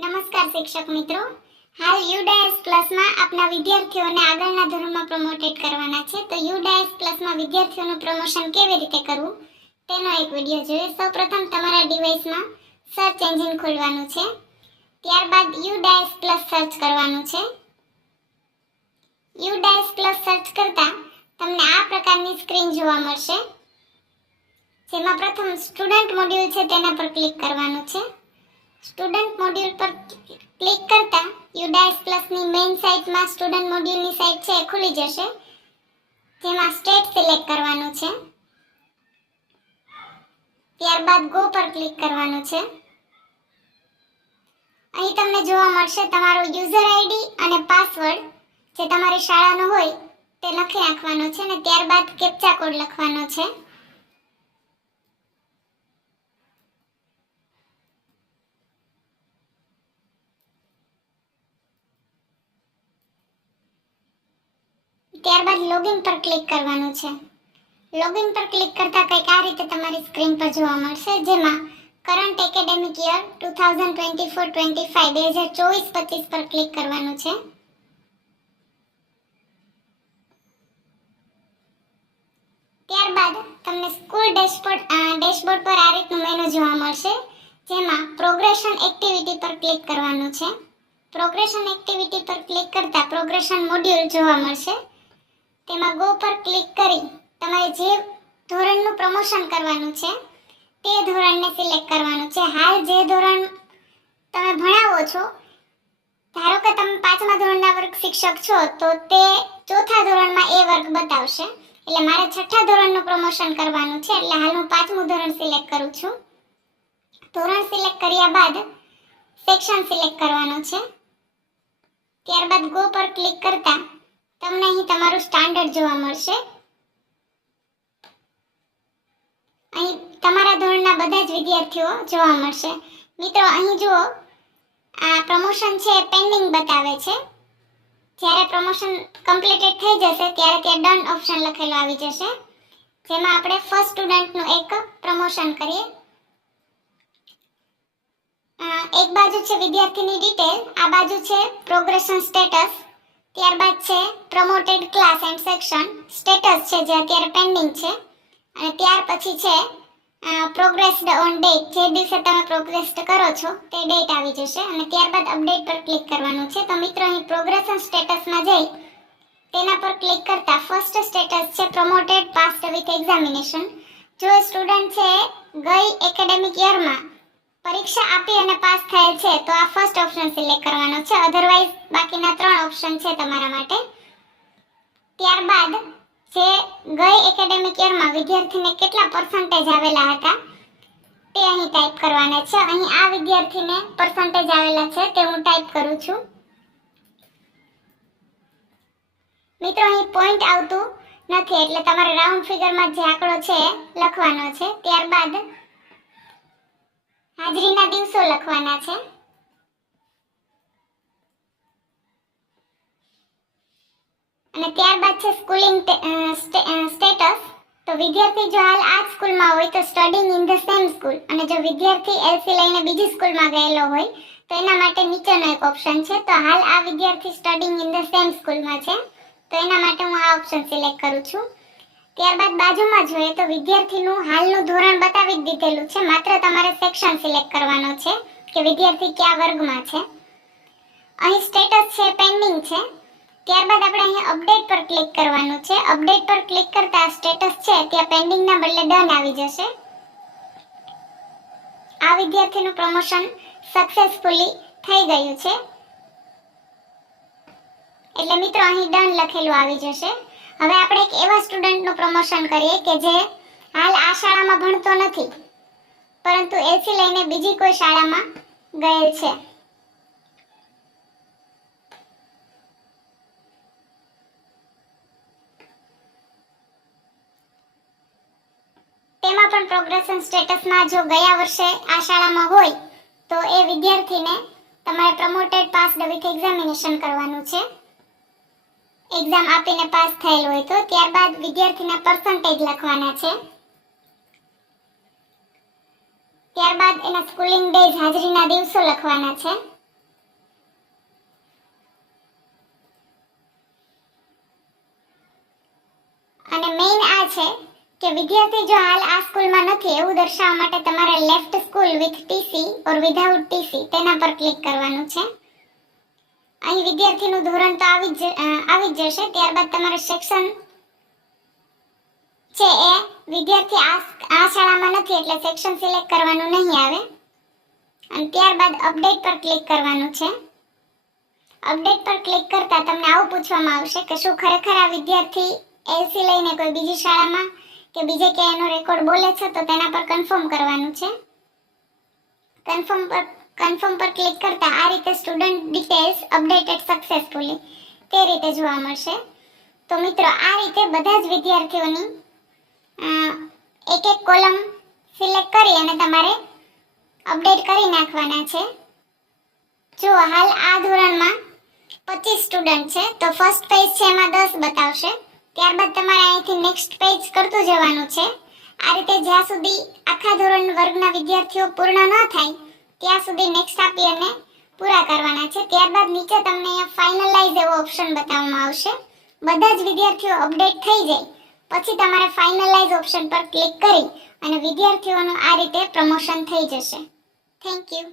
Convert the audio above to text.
નમસ્કાર શિક્ષક મિત્રો. હાલ યુડાયસ પ્લસમાં આપના વિદ્યાર્થીઓને આગળના ધોરણમાં પ્રમોટેડ કરવાના છે. તો યુડાયસ પ્લસમાં વિદ્યાર્થીઓનું પ્રમોશન કેવી રીતે કરવું? તેનો એક વીડિયો જોઈએ. સૌપ્રથમ તમારા ડિવાઇસમાં સર્ચ એન્જિન ખોલવાનું છે. ત્યારબાદ યુડાયસ પ્લસ સર્ચ કરવાનું છે. યુડાયસ પ્લસ સર્ચ કરતા તમને આ પ્રકારની સ્ક્રીન જોવા મળશે. જેમાં પ્રથમ સ્ટુડન્ટ મોડ્યુલ છે તેના પર ક્લિક કરવાનું છે. સ્ટુડન્ટ મોડ્યુલ પર ક્લિક કરતા યુડાઇસ પ્લસની મેઇન સાઇટમાં સ્ટુડન્ટ મોડ્યુલની સાઇટ છે એ ખુલી જશે. જેમાં સ્ટેટ સિલેક્ટ કરવાનું છે. ત્યારબાદ ગો પર ક્લિક કરવાનું છે. અહીં તમને જોવા મળશે તમારો યુઝર આઈડી અને પાસવર્ડ. જે તમારી શાળાનો હોય તે લખી નાખવાનો છે અને ત્યારબાદ કેપ્ચા કોડ લખવાનો છે. ત્યારબાદ લોગિન પર ક્લિક કરવાનું છે. લોગિન પર ક્લિક કરતાં કંઈક આ રીતે તમારી સ્ક્રીન પર જોવા મળશે, જેમાં current academic year two thousand twenty four twenty five બે હજાર ચોવીસ, પચીસ પર ક્લિક કરવાનું છે. ત્યારબાદ તમને સ્કૂલ ડેશબોર્ડ ડેશબોર્ડ પર આ રીતનું મેનુ જોવા મળશે, જેમાં પ્રોગ્રેશન એક્ટિવિટી પર ક્લિક કરવાનું છે. પ્રોગ્રેશન એક્ટિવિટી પર ક્લિક કરતાં પ્રોગ્રેશન મોડ્યુલ જોવા મળશે. તેમાં ગો પર ક્લિક કરી તમારે જે ધોરણનું પ્રમોશન કરવાનું છે, તે ધોરણને સિલેક્ટ કરવાનું છે. હાલ જે ધોરણ તમે ભણાવો છો, ધારો કે તમે પાંચમા ધોરણના વર્ગ શિક્ષક છો, તો તે ચોથા ધોરણમાં એ વર્ગ બતાવશે. એટલે મારે છઠ્ઠા ધોરણનું પ્રમોશન કરવાનું છે, એટલે હાલ હું પાંચમું ધોરણ સિલેક્ટ કરું છું. ધોરણ સિલેક્ટ કર્યા બાદ સેક્શન સિલેક્ટ કરવાનું છે. ત્યારબાદ ગો પર ક્લિક કરતા તમને અહીં તમારું સ્ટાન્ડર્ડ જોવા મળશે. અહીં તમારા ધોરણના બધા જ વિદ્યાર્થીઓ જોવા મળશે. મિત્રો, અહીં જુઓ, આ પ્રમોશન છે પેન્ડિંગ બતાવે છે. જ્યારે પ્રમોશન કમ્પ્લીટેડ થઈ જશે, ત્યારે ત્યાં ડન ઓપ્શન લખેલો આવી જશે. જેમાં આપણે ફર્સ્ટ સ્ટુડન્ટનું એક પ્રમોશન કરીએ. એક બાજુ છે વિદ્યાર્થીની ડિટેલ આ બાજુ છે પ્રોગ્રેશન સ્ટેટસ ત્યારબાદ છે promoted class and section status છે જે અત્યારે પેન્ડિંગ છે. અને ત્યાર પછી છે પ્રોગ્રેસ્ડ ઓન ડેટ જે દિવસે તમે પ્રોગ્રેસ્ડ કરો છો, તે ડેટ આવી જશે. અને ત્યારબાદ અપડેટ પર ક્લિક કરવાનું છે. તો મિત્રો, અહીં પ્રોગ્રેશન સ્ટેટસમાં જઈ, તેના પર ક્લિક કરતા ફર્સ્ટ સ્ટેટસ છે પ્રમોટેડ પાસ્ટ વિથ એક્ઝામિનેશન જો સ્ટુડન્ટ છે, ગઈ એકેડેમિક યરમાં પરીક્ષા આપી અને પાસ થયેલ છે, તો આ ફર્સ્ટ ઓપ્શન સિલેક્ટ કરવાનો છે. અધરવાઇઝ બાકીના ત્રણ ઓપ્શન છે તમારા માટે. ત્યારબાદ જે ગઈ એકેડેમિક યરમાં વિદ્યાર્થીને કેટલા પર્સન્ટેજ આવેલા હતા તે અહીં ટાઈપ કરવાના છે. અહીં આ વિદ્યાર્થીને પર્સન્ટેજ આવેલા છે તે હું ટાઈપ કરું છું. મિત્રો, અહીં પોઈન્ટ આવતું નથી, એટલે તમારે રાઉન્ડ ફિગરમાં જે આંકડો છે લખવાનો છે. ત્યારબાદ હાજરીના દિવસો લખવાના છે. અને ત્યારબાદ છે સ્કૂલિંગ સ્ટેટસ તો વિદ્યાર્થી જો હાલ આ જ સ્કૂલમાં હોય તો studying in the same school અને જો વિદ્યાર્થી એલસી લઈને બીજી સ્કૂલમાં ગયેલો હોય, તો એના માટે નીચેનો એક ઓપ્શન છે. તો હાલ આ વિદ્યાર્થી સ્ટડીંગ ઇન ધ સેમ સ્કૂલમાં છે. તો એના માટે હું આ ઓપ્શન સિલેક્ટ કરું છું. ત્યારબાદ બાજુમાં જોઈએ તો વિદ્યાર્થીનું હાલનું ધોરણ બતાવી જ દીધેલું છે. માત્ર તમારે સેક્શન સિલેક્ટ કરવાનો છે કે વિદ્યાર્થી કયા વર્ગમાં છે. અહીં સ્ટેટસ છે પેન્ડિંગ છે. ત્યારબાદ આપણે અહીં અપડેટ પર ક્લિક કરવાનું છે. અપડેટ પર ક્લિક કરતા સ્ટેટસ છે, ત્યાં પેન્ડિંગના બદલે ડન આવી જશે. આ વિદ્યાર્થીનું પ્રમોશન સક્સેસફુલી થઈ ગયું છે. એટલે મિત્રો, અહીં ડન લખેલું આવી જશે. હવે આપણે એક એવા સ્ટુડન્ટનું પ્રમોશન કરીએ કે જે હાલ આ શાળામાં ભણતો નથી, પરંતુ એસી લઈને બીજી કોઈ શાળામાં ગયેલ છે. તેમાં પણ પ્રોગ્રેશન સ્ટેટસમાં જો ગયા વર્ષે આ શાળામાં હોય, તો એ વિદ્યાર્થીને તમારે પ્રમોટેડ પાસ વિથ એક્ઝામિનેશન કરવાનું છે. એક્ઝામ આપીને પાસ થયેલ હોય તો ત્યારબાદ વિદ્યાર્થીના પર્સન્ટેજ લખવાના છે. ત્યારબાદ એના સ્કૂલિંગ ડેઝ હાજરીના દિવસો લખવાના છે. અને મેઇન આ છે કે વિદ્યાર્થી જો હાલ આ સ્કૂલમાં નથી, એવું દર્શાવવા માટે તમારે left school with TC or without TC તેના પર ક્લિક કરવાનું છે. અહીં વિદ્યાર્થીનું ધોરણ તો આવી જ આવી જ જશે, ત્યારબાદ તમારે સેક્શન છે એ, વિદ્યાર્થી આ આ શાળામાં નથી, એટલે સેક્શન સિલેક્ટ કરવાનું નહીં આવે. અને ત્યારબાદ અપડેટ પર ક્લિક કરવાનું છે. અપડેટ પર ક્લિક કરતા તમને આવું પૂછવામાં આવશે કે શું ખરેખર આ વિદ્યાર્થી એલસી લઈને કોઈ બીજી શાળામાં કે બીજે ક્યાંય એનો રેકોર્ડ બોલે છે, તો તેના પર કન્ફર્મ કરવાનું છે. કન્ફર્મ પર કન્ફર્મ પર ક્લિક કરતા આ રીતે સ્ટુડન્ટ ડિટેલ્સ અપડેટેડ સક્સેસફુલી તે રીતે જોવા મળશે. તો મિત્રો, આ રીતે બધા જ વિદ્યાર્થીઓની એક એક કોલમ સિલેક્ટ કરી અને તમારે અપડેટ કરી નાખવાના છે. જો હાલ આ ધોરણમાં પચીસ સ્ટુડન્ટ છે. તો ફર્સ્ટ પેજ છે એમાં દસ બતાવશે. ત્યારબાદ તમારે અહીંથી નેક્સ્ટ પેજ કરતું જવાનું છે. આ રીતે જ્યાં સુધી આખા ધોરણ વર્ગના વિદ્યાર્થીઓ પૂર્ણ ન થાય, ત્યાં સુધી નેક્સ્ટ આપી અને પૂરા કરવાના છે. ત્યારબાદ નીચે તમને અહીંયા ફાઇનલાઇઝ એવો ઓપ્શન બતાવવામાં આવશે. બધા જ વિદ્યાર્થીઓ અપડેટ થઈ જાય, પછી તમારે ફાઇનલાઇઝ ઓપ્શન પર ક્લિક કરી અને વિદ્યાર્થીઓનું આ રીતે પ્રમોશન થઈ જશે. Thank you